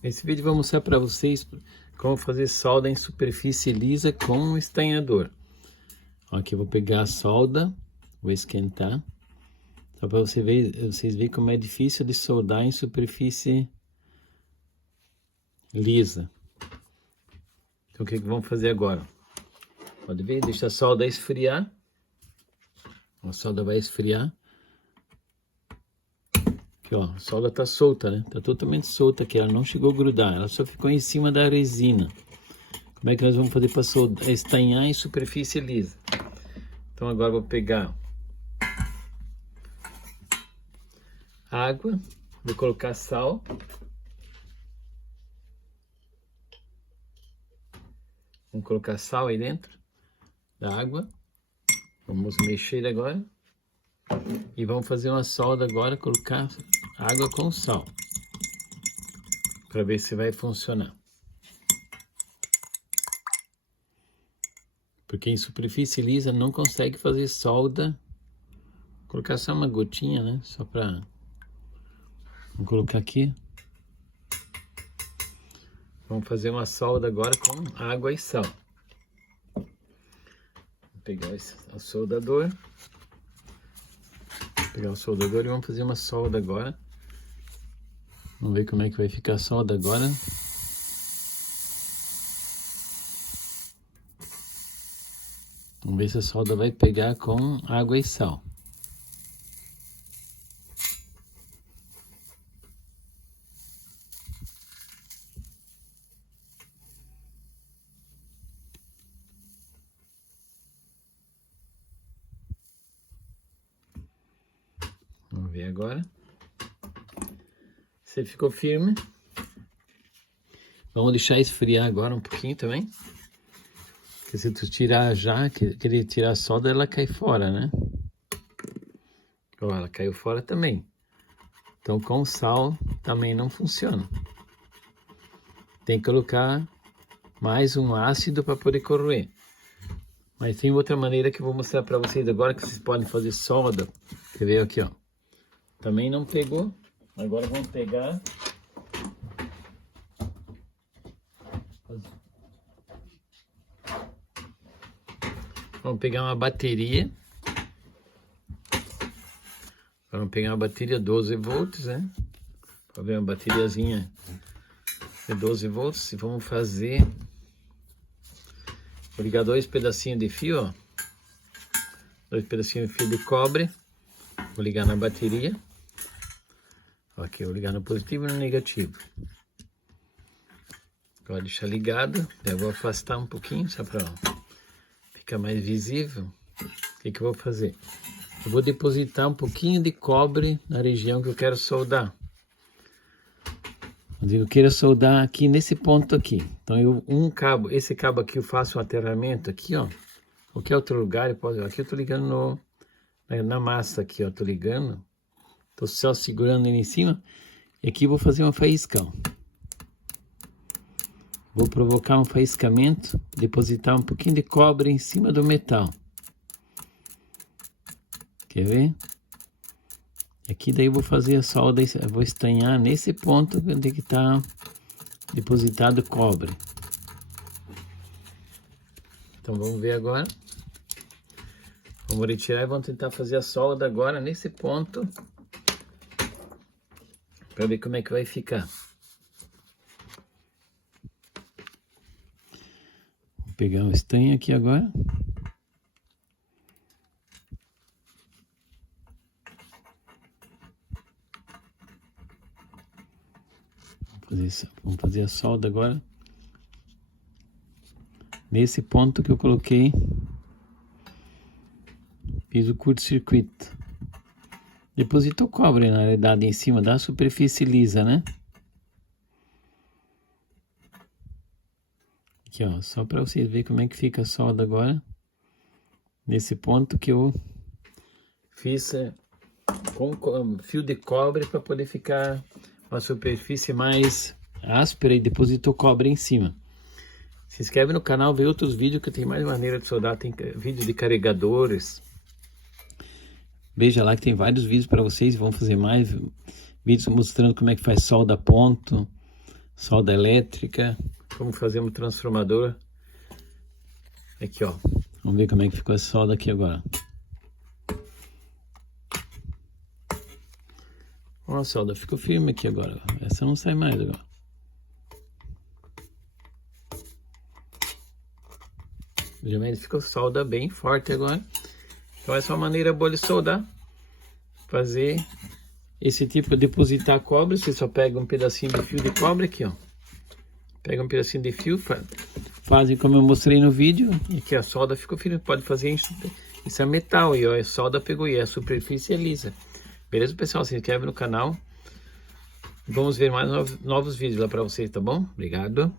Nesse vídeo eu vou mostrar para vocês como fazer solda em superfície lisa com um estanhador. Aqui eu vou pegar a solda, vou esquentar, só para vocês verem como é difícil de soldar em superfície lisa. Então o que vamos fazer agora? Pode ver, deixa a solda esfriar. A solda vai esfriar. Aqui, ó, a solda tá solta, né? Tá totalmente solta aqui, ela não chegou a grudar, ela só ficou em cima da resina. Como é que nós vamos fazer para soldar, estanhar em superfície lisa? Então agora eu vou pegar água, vou colocar sal. Vamos colocar sal aí dentro da água. Vamos mexer agora. E vamos fazer uma solda agora, colocar água com sal. Para ver se vai funcionar. Porque em superfície lisa não consegue fazer solda. Vou colocar só uma gotinha, né? Só para... Vamos colocar aqui. Vamos fazer uma solda agora com água e sal. Vou pegar o soldador. Pegar o soldador e vamos fazer uma solda agora. Vamos ver como é que vai ficar a solda agora. Vamos ver se a solda vai pegar com água e sal. Vamos ver agora. Se ficou firme. Vamos deixar esfriar agora um pouquinho também. Porque se tu tirar já, querer tirar a solda, ela cai fora, né? Ó, ela caiu fora também. Então com sal também não funciona. Tem que colocar mais um ácido para poder corroer. Mas tem outra maneira que eu vou mostrar para vocês agora, que vocês podem fazer solda. Quer ver aqui, ó. Também não pegou. Agora vamos pegar. Vamos pegar uma bateria. Vamos pegar uma bateria 12 volts, né? Para ver uma bateriazinha de 12 volts. E vamos fazer... Vou ligar 2 pedacinhos de fio, ó. 2 pedacinhos de fio de cobre. Vou ligar na bateria. Aqui, eu vou ligar no positivo e no negativo. Agora deixar ligado. Eu vou afastar um pouquinho, só para ficar mais visível. O que eu vou fazer? Eu vou depositar um pouquinho de cobre na região que eu quero soldar. Eu quero soldar aqui nesse ponto aqui. Então esse cabo aqui eu faço um aterramento aqui, ó. Qualquer outro lugar, aqui eu tô ligando na massa aqui, ó. Tô ligando. Tô só segurando ele em cima. E aqui eu vou fazer uma faísca, ó. Vou provocar um faiscamento, depositar um pouquinho de cobre em cima do metal. Quer ver? Aqui daí eu vou fazer a solda, eu vou estanhar nesse ponto onde que está depositado cobre. Então vamos ver agora. Vamos retirar e vamos tentar fazer a solda agora nesse ponto. Para ver como é que vai ficar. Vou pegar o estanho aqui agora. Vamos fazer a solda agora. Nesse ponto que eu coloquei. Fiz o curto-circuito. Depositou cobre, na realidade, em cima da superfície lisa, né? Aqui, ó, só para vocês verem como é que fica a solda agora. Nesse ponto que eu fiz com fio de cobre para poder ficar uma superfície mais áspera e depositou cobre em cima. Se inscreve no canal, vê outros vídeos que tem mais maneira de soldar, tem vídeo de carregadores. Veja lá que tem vários vídeos para vocês, vão fazer mais vídeos mostrando como é que faz solda a ponto, solda elétrica, como fazer um transformador. Aqui, ó. Vamos ver como é que ficou a solda aqui agora. Ó, a solda ficou firme aqui agora. Essa não sai mais agora. Já ficou solda bem forte agora. Então essa é uma maneira boa de soldar. Fazer esse tipo de depositar cobre. Você só pega um pedacinho de fio de cobre aqui, ó. Pega um pedacinho de fio, fazem como eu mostrei no vídeo. E aqui a solda ficou firme. Pode fazer isso. Isso é metal e ó, a solda pegou e a superfície é lisa. Beleza, pessoal? Se inscreve no canal. Vamos ver mais novos vídeos lá para vocês, tá bom? Obrigado.